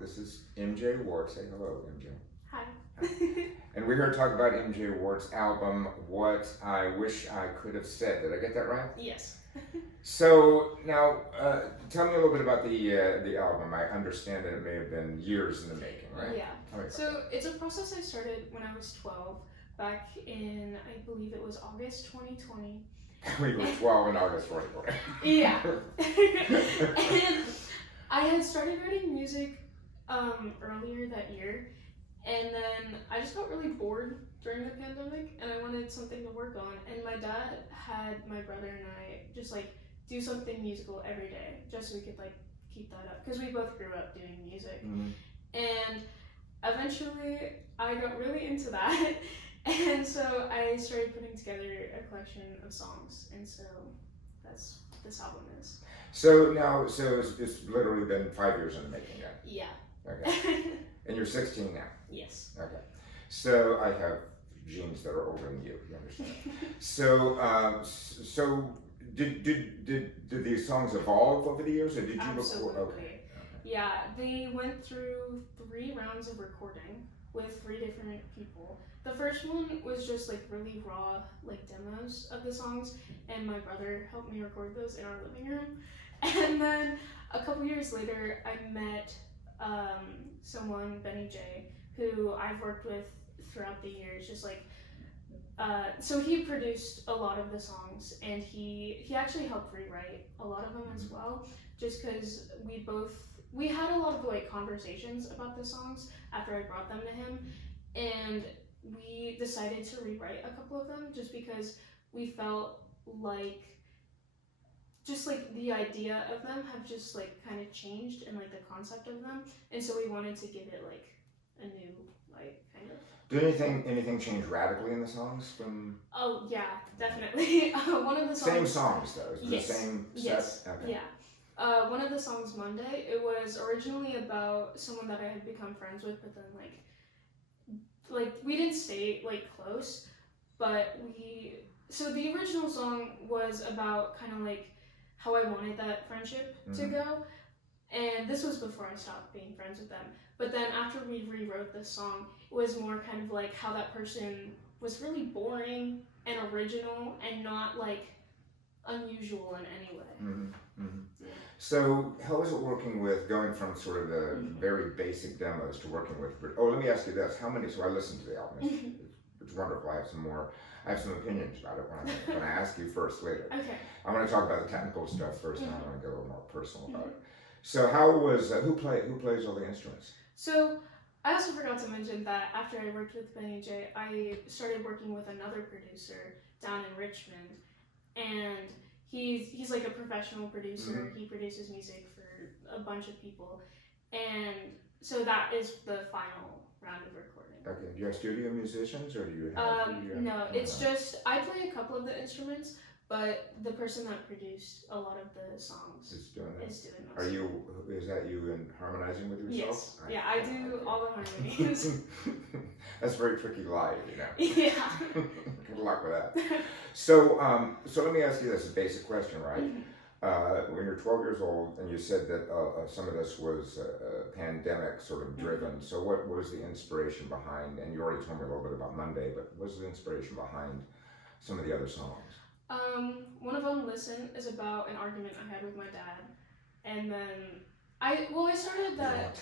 This is MJ Ward. Say hello, MJ. Hi. And we're here to talk about MJ Ward's album, What I Wish I Could Have Said. Did I get that right? Yes. So now, tell me a little bit about the album. I understand that it may have been years in the making, right? Yeah. So it's a process I started when I was 12, back in, I believe it was August 2020. We were 12 in August 2020. Yeah. And I had started writing music earlier that year, and then I just got really bored during the pandemic, and I wanted something to work on. And my dad had my brother and I just like do something musical every day, just so we could like keep that up, because we both grew up doing music. Mhm. And eventually, I got really into that, and so I started putting together a collection of songs, and so that's what this album is. So now, it's literally been 5 years in the making then. Yeah. Okay. And you're 16 now. Yes. Okay. So I have genes that are older than you. You understand? So did these songs evolve over the years, or did you Absolutely. record? Okay. Yeah, they went through 3 rounds of recording with 3 different people. The first one was just like really raw, like demos of the songs, and my brother helped me record those in our living room. And then a couple years later, I met someone, Benny J, who I've worked with throughout the years. Just like, so he produced a lot of the songs, and he actually helped rewrite a lot of them as well. Just because we had a lot of like conversations about the songs after I brought them to him, and we decided to rewrite a couple of them just because we felt like just like the idea of them have just like kind of changed, and like the concept of them, and so we wanted to give it like a new like kind of. Did anything change radically in the songs from? Oh yeah, definitely. One of the songs. Same songs though. Is it Yes. the same set? Yes. Okay. Yeah. One of the songs, Monday, it was originally about someone that I had become friends with, but then like we didn't stay like close, but so the original song was about kind of like how I wanted that friendship to go, and this was before I stopped being friends with them. But then after we rewrote this song, it was more kind of like how that person was really boring and original and not like unusual in any way. Mm-hmm. Mm-hmm. Yeah. So how is it working with going from sort of the very basic demos to working with? Oh, let me ask you this: how many? So I listened to the album. It's wonderful. I have some opinions about it when I ask you first later. Okay. I want to talk about the technical stuff first, and I want to get a little more personal about it. So how was who plays all the instruments? So I also forgot to mention that after I worked with Benny J, I started working with another producer down in Richmond, and he's like a professional producer. He produces music for a bunch of people, and so that is the final round of recording. Okay. Do you have studio musicians, or do you have? No, it's just I play a couple of the instruments, but the person that produced a lot of the songs is doing that. Those. Is that you in harmonizing with yourself? Yes. Yeah, I do all the harmonies. That's very tricky live, you know. Yeah. Good luck with that. So let me ask you this, a basic question, right? When you're 12 years old, and you said that some of this was pandemic sort of driven, so what was the inspiration behind, and you already told me a little bit about Monday, but what was the inspiration behind some of the other songs? One of them, Listen, is about an argument I had with my dad, and then I started that.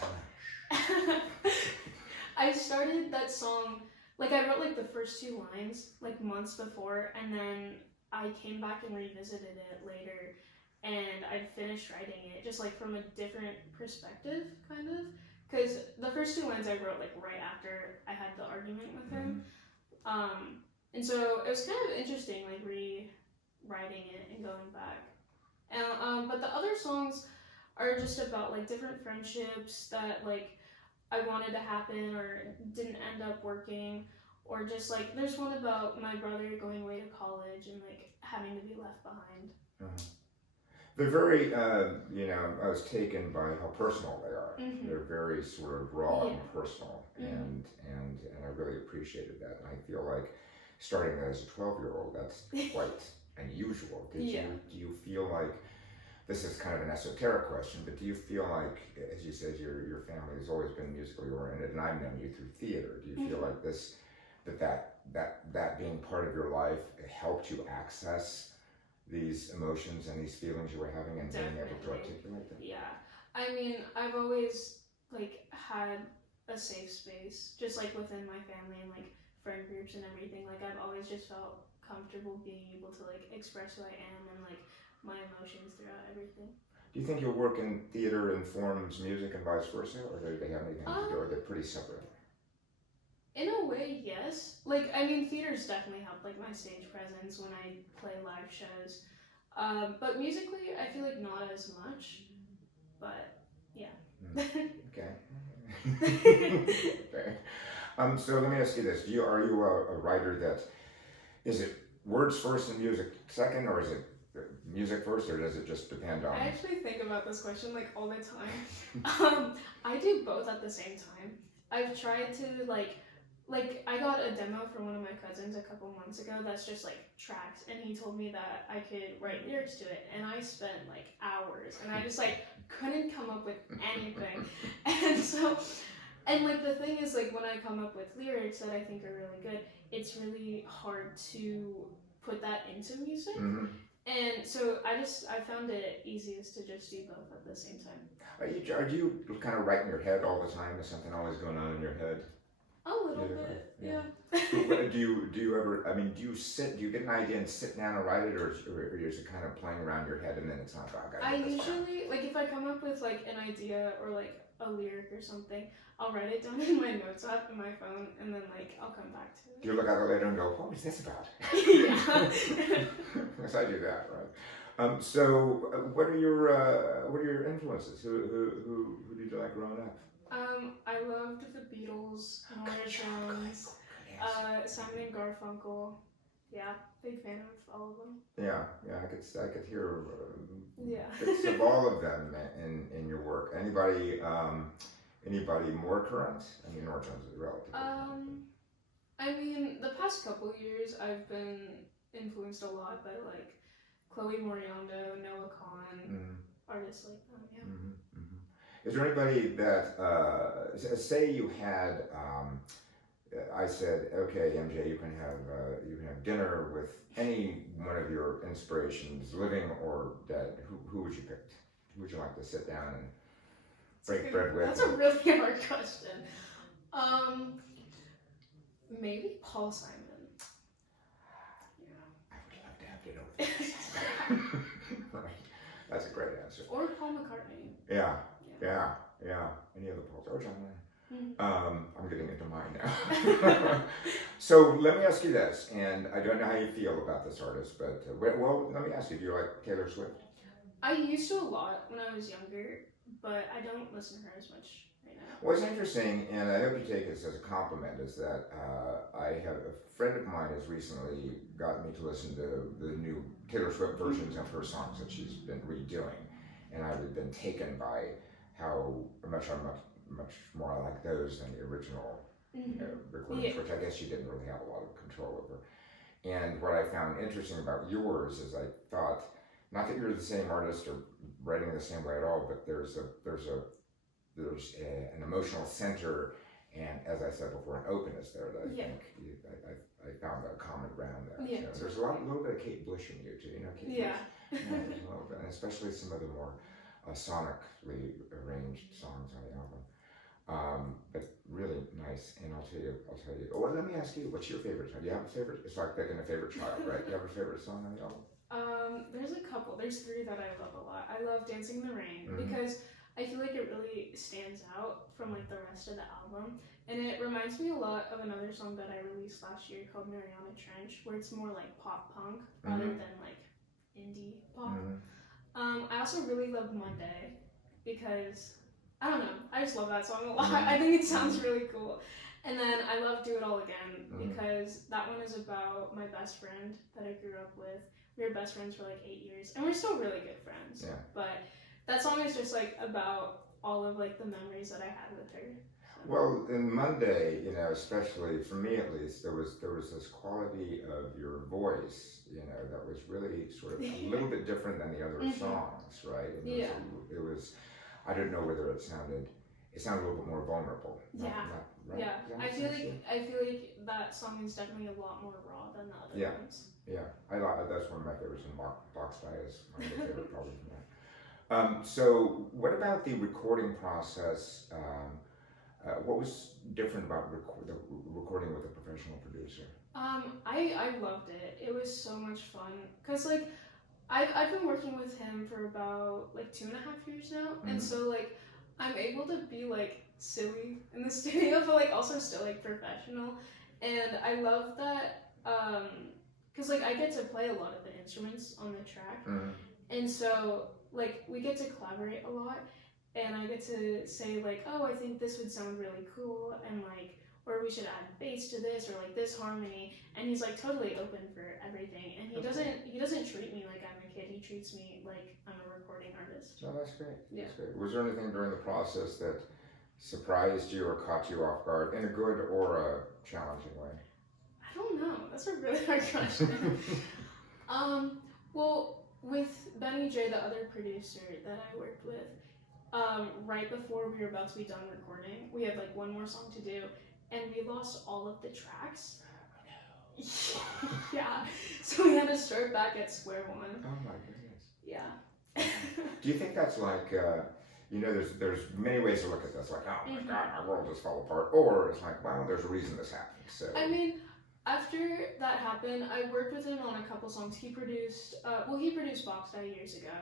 I started that song, like I wrote like the first 2 lines like months before, and then I came back and revisited it later, and I finished writing it just like from a different perspective, kind of, because the first 2 lines I wrote like right after I had the argument with him, and so it was kind of interesting like rewriting it and going back, and but the other songs are just about like different friendships that like I wanted to happen or didn't end up working, or just like there's one about my brother going away to college and like having to be left behind. They're very, I was taken by how personal they are. They're very sort of raw and personal, and I really appreciated that. And I feel like starting as a 12-year-old, that's quite unusual. Do you feel like this is kind of an esoteric question, but do you feel like, as you said, your family has always been musically oriented, and I've known you through theater. Do you feel like that being part of your life helped you access these emotions and these feelings you were having and being able to articulate them? Yeah. I mean, I've always like had a safe space, just like within my family and like friend groups and everything. Like I've always just felt comfortable being able to like express who I am and like my emotions throughout everything. Do you think your work in theater informs music and vice versa, or do they have anything to do, or they're pretty separate? In a way, yes. Like, I mean, theater's definitely helped, like, my stage presence when I play live shows. But musically, I feel like not as much. But, yeah. Okay. Okay. So let me ask you this: are you a writer that is it words first and music second, or is it music first, or does it just depend on? I actually think about this question like all the time. I do both at the same time. I've tried to like I got a demo from one of my cousins a couple months ago that's just like tracks, and he told me that I could write lyrics to it, and I spent like hours, and I just like couldn't come up with anything. And like the thing is, like when I come up with lyrics that I think are really good, it's really hard to put that into music. Mm-hmm. And so I found it easiest to just do both at the same time. Are you kind of writing your head all the time? Is something always going on in your head? A little bit, yeah. Do you ever? I mean, do you get an idea and sit down and write it, or is it kind of playing around your head and then it's not? I usually like if I come up with like an idea or like a lyric or something, I'll write it down in my notes app in my phone, and then like I'll come back to it. Do you look at it later and go, "What was this about?" Yeah. Yes, I do that, right? So, what are your influences? Who did you like growing up? I loved the Beatles, Nora Jones, Simon and Garfunkel. Yeah, big fan of all of them. Yeah, I could hear yeah. bits of all of them in your work. Anybody more current? I mean, Nora Jones is relatively. I mean, the past couple years, I've been influenced a lot by like Chloe Moriondo, Noah Kahan, artists like them. Yeah. Mm-hmm, mm-hmm. Is there anybody that, say you had, I said, okay, MJ, you can have dinner with any one of your inspirations, living or dead. Who would you pick? Who would you like to sit down and break bread with? That's a really hard question. Maybe Paul Simon. Yeah. I would love to have dinner with him. Right. That's a great answer. Or Paul McCartney. Yeah. Any other Pauls? Or John Lennon. I'm getting into mine now. So let me ask you this, and I don't know how you feel about this artist, but well, let me ask you: do you like Taylor Swift? I used to a lot when I was younger, but I don't listen to her as much right now. What's interesting, and I hope you take this as a compliment, is that I have a friend of mine has recently got me to listen to the new Taylor Swift versions of her songs that she's been redoing, and I've been taken by how much more I like those than the original recordings, which I guess she didn't really have a lot of control over. And what I found interesting about yours is I thought, not that you're the same artist or writing the same way at all, but there's an emotional center, and as I said before, an openness there that I think I found a common ground there. Yeah, so there's a little bit of Kate Bush in you too, Kate Bush. There's a little bit, and especially some of the more sonically arranged songs on the album. But really nice, and I'll tell you. Well, let me ask you, what's your favorite song? Do you have a favorite? It's like picking a favorite child, right? Do you have a favorite song on the album? There's a couple. There's three that I love a lot. I love Dancing in the Rain because I feel like it really stands out from like the rest of the album, and it reminds me a lot of another song that I released last year called Mariana Trench, where it's more like pop punk rather than like indie pop. I also really love Monday because I don't know, I just love that song a lot. I think it sounds really cool. And then I love Do It All Again because that one is about my best friend that I grew up with. We were best friends for like 8 years, and we're still really good friends. But that song is just like about all of like the memories that I had with her. Well, in Monday, you know, especially for me at least, there was this quality of your voice, you know, that was really sort of a little bit different than the other songs, right? And Yeah. it was, I don't know whether it sounded a little bit more vulnerable. Yeah. Right? Yeah. Does that I make feel sense? like I feel like that song is definitely a lot more raw than the other Yeah. ones. Yeah, that's one of my favorites, and Box Guy is my favorite probably from that. So, what about the recording process? What was different about the recording with a professional producer? I loved it. It was so much fun because like I've been working with him for about like 2.5 years now, and so like I'm able to be like silly in the studio, but like also still like professional, and I love that because like I get to play a lot of the instruments on the track, and so like we get to collaborate a lot, and I get to say like, oh, I think this would sound really cool, and like, or we should add bass to this, or like this harmony, and he's like totally open for everything, and he doesn't treat me like I'm a kid. He treats me like I'm a recording artist. No, that's great. Yeah. That's great. Was there anything during the process that surprised you or caught you off guard in a good or a challenging way? I don't know. That's a really hard question. Well, with Benny J, the other producer that I worked with, right before we were about to be done recording, we had like one more song to do, and we lost all of the tracks. Yeah, so we had to start back at square one. Oh my goodness. Yeah. Do you think that's like, you know, there's many ways to look at this, like, oh my God, my world just fell apart, or it's like, well, there's a reason this happened. So I mean, after that happened, I worked with him on a couple songs. He produced, he produced Box Guy years ago,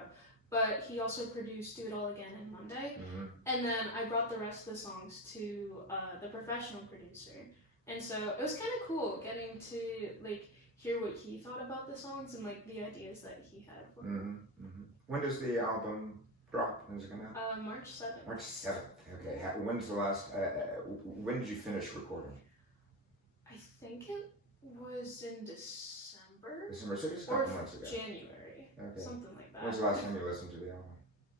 but he also produced Do It All Again and Monday. And then I brought the rest of the songs to the professional producer. And so it was kind of cool getting to like hear what he thought about the songs and like the ideas that he had. When does the album drop? When's it come out? March 7th. March 7th. Okay. When's the last? When did you finish recording? I think it was in December. December, so just a or couple months ago. January. Okay. Something like that. When's the last time you listened to the album?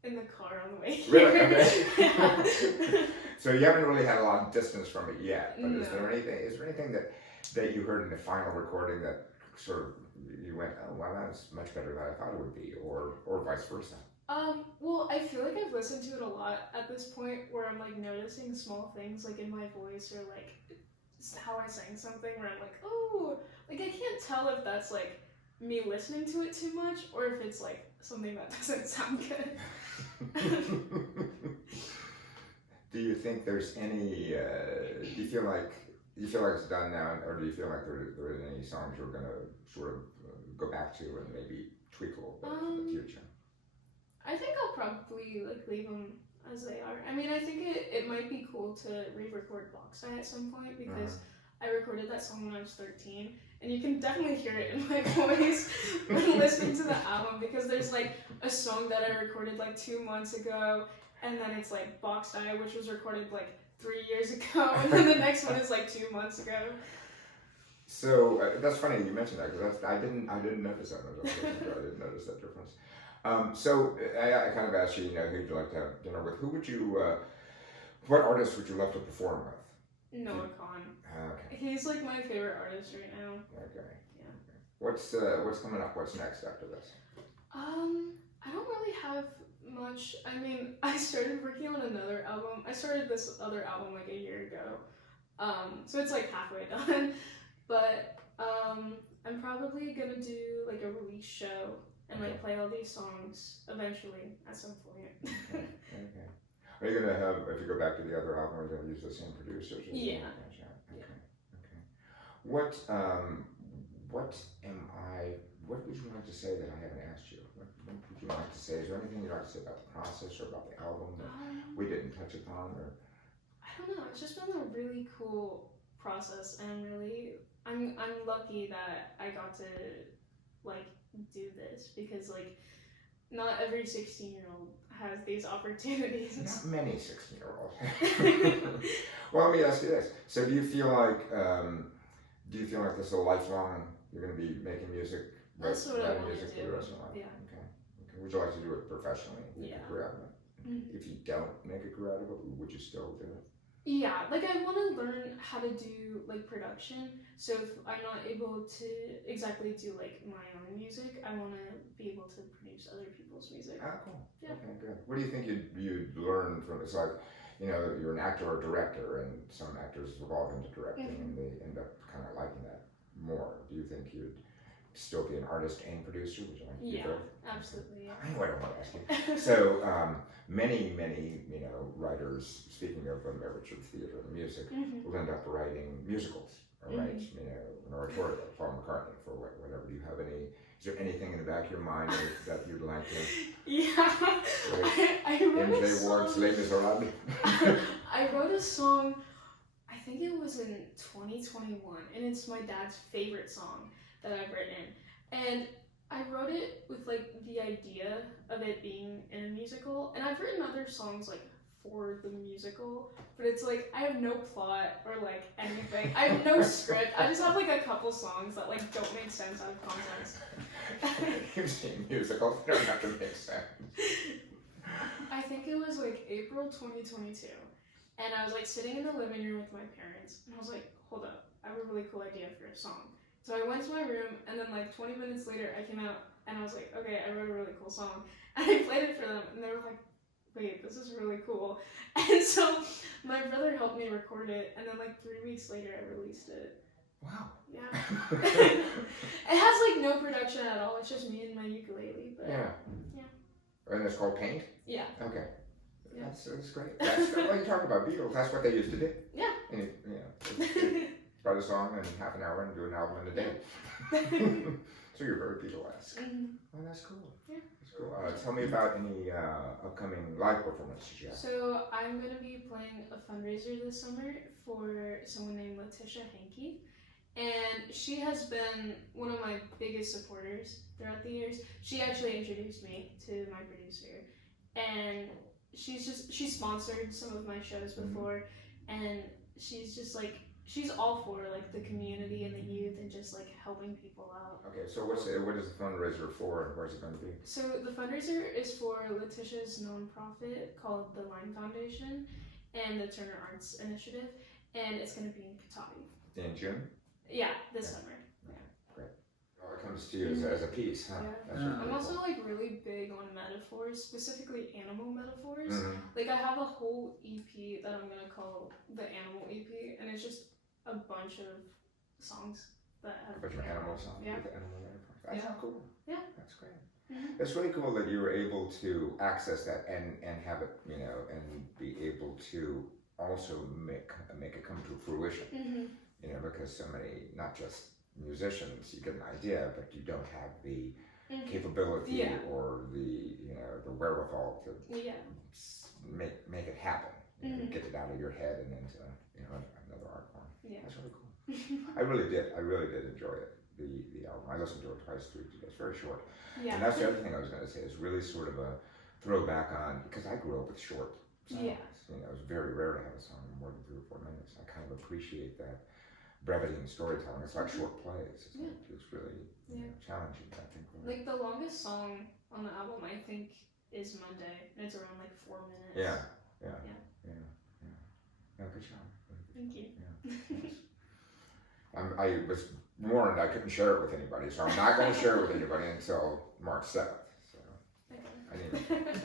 In the car on the way here. Really? Okay. Yeah. So you haven't really had a lot of distance from it yet, but No. is there anything that you heard in the final recording that sort of you went, oh wow, that's much better than I thought it would be, or vice versa? Well, I feel like I've listened to it a lot at this point where I'm like noticing small things like in my voice or like how I sang something where I'm like, oh, like I can't tell if that's like me listening to it too much or if it's like something that doesn't sound good. Do you think there's any? Do you feel like it's done now, or do you feel like there are any songs you're gonna sort of go back to and maybe tweak a little bit in the future? I think I'll probably like leave them as they are. I mean, I think it might be cool to re-record Box Guy at some point because I recorded that song when I was 13, and you can definitely hear it in my voice when listening to the album because there's like a song that I recorded like 2 months ago, and then it's like Box Guy, which was recorded like 3 years ago, and then the next one is like 2 months ago. So that's funny you mentioned that because I didn't notice that. I didn't notice that difference. So I kind of asked you, you know, who'd you like to have dinner with? Who would you? What artist would you love to perform with? Noah Kahan. Okay. He's like my favorite artist right now. Okay. Yeah. What's coming up? What's next after this? I don't really have much. I mean, I started working on another album. I started this other album like a year ago. So it's like halfway done. But I'm probably gonna do like a release show and like play all these songs eventually at some point. Okay. Are you gonna have, if you go back to the other album, are you gonna use the same producers? Yeah. Okay. Okay. What would you like to say that I haven't asked you? What would you like to say? Is there anything you'd like to say about the process or about the album that we didn't touch upon? Or I don't know. It's just been a really cool process, and I'm lucky that I got to like do this because like not every 16-year-old has these opportunities. Not many 16-year-olds. Well, let me ask you this. So do you feel like this is a lifelong, you're going to be making music? That's what I want music to for do. the rest of your life? Yeah. Okay. Would you like to do it professionally? Make Yeah. a career out of it? If you don't make a career out of it, would you still do it? Yeah, like I want to learn how to do like production. So if I'm not able to exactly do like my own music, I want to be able to produce other people's music. Ah, cool. Yeah. Okay, good. What do you think you'd learn from it's like, you know, you're an actor or director, and some actors evolve into directing, and they end up kind of liking that more. Do you think you'd still be an artist and producer? Would you like to be Yeah, both? absolutely. I know I don't want to ask you. So many, you know, writers. Speaking of American theater and music, will end up writing musicals or write, you know, an oratorio. Paul McCartney for whatever. Do you have any? Is there anything in the back of your mind that you'd like to? Yeah, I wrote a MJ Ward's song. Les Miserables. I wrote a song. I think it was in 2021, and it's my dad's favorite song that I've written. And I wrote it with like the idea of it being in a musical, and I've written other songs like for the musical, but it's like I have no plot or like anything. I have no script. I just have like a couple songs that like don't make sense out of context. You've seen musicals; they don't have to make sense. I think it was like April 2022, and I was like sitting in the living room with my parents, and I was like, hold up, I have a really cool idea for a song. So I went to my room, and then like 20 minutes later, I came out, and I was like, okay, I wrote a really cool song. And I played it for them, and they were like, wait, this is really cool. And so my brother helped me record it, and then like 3 weeks later, I released it. Wow. Yeah. It has like no production at all. It's just me and my ukulele. But Yeah. And it's called Paint? Yeah. Okay. Yeah. That's great. That's what you talk about Beatles. That's what they used to do. Yeah. And write a song in half an hour and do an album in a day. So you're very Beatle-esque. Oh, that's cool. Yeah. That's cool. Tell me about any upcoming live performances you have. So I'm gonna be playing a fundraiser this summer for someone named Letitia Hankey, and she has been one of my biggest supporters throughout the years. She actually introduced me to my producer, and she sponsored some of my shows before, and she's just like she's all for like the community and the youth and just like helping people out. Okay, so what is the fundraiser for, and where's it going to be? So the fundraiser is for Letitia's nonprofit called the Lime Foundation and the Turner Arts Initiative, and it's going to be in Katahdin. In June? Yeah, this summer. Great. Oh, it comes to you as a piece, huh? Yeah. That's really I'm cool. also like really big on metaphors, specifically animal metaphors. Mhm. Like I have a whole EP that I'm gonna call the Animal EP, and it's just a bunch of songs that have A bunch of animal songs Yeah. with animal metaphors. That's Yeah. cool. Yeah. That's great. Mhm. It's really cool that you were able to access that and have it, you know, and be able to also make it come to fruition. Mhm. You know, because so many, not just musicians, you get an idea, but you don't have the Mhm. capability Yeah. or the, you know, the wherewithal to Yeah. make it happen. You know, Mhm. get it out of your head and into, you know, another art form. Yeah. That's really cool. I really did enjoy it. The album. I listened to it twice, 3 days. It's very short. Yeah. And that's the other thing I was going to say. Is really sort of a throwback on, because I grew up with short songs. Yeah. You know, it was very rare to have a song more than 3 or 4 minutes. I kind of appreciate that brevity in storytelling. It's like short plays. It's, Yeah. it's really you know, challenging, I think. Like the longest song on the album, I think, is Monday, and it's around like 4 minutes. Yeah. Good job. Thank you. Yeah. I was warned I couldn't share it with anybody, so I'm not going to share it with anybody until March 7th. So Okay. I need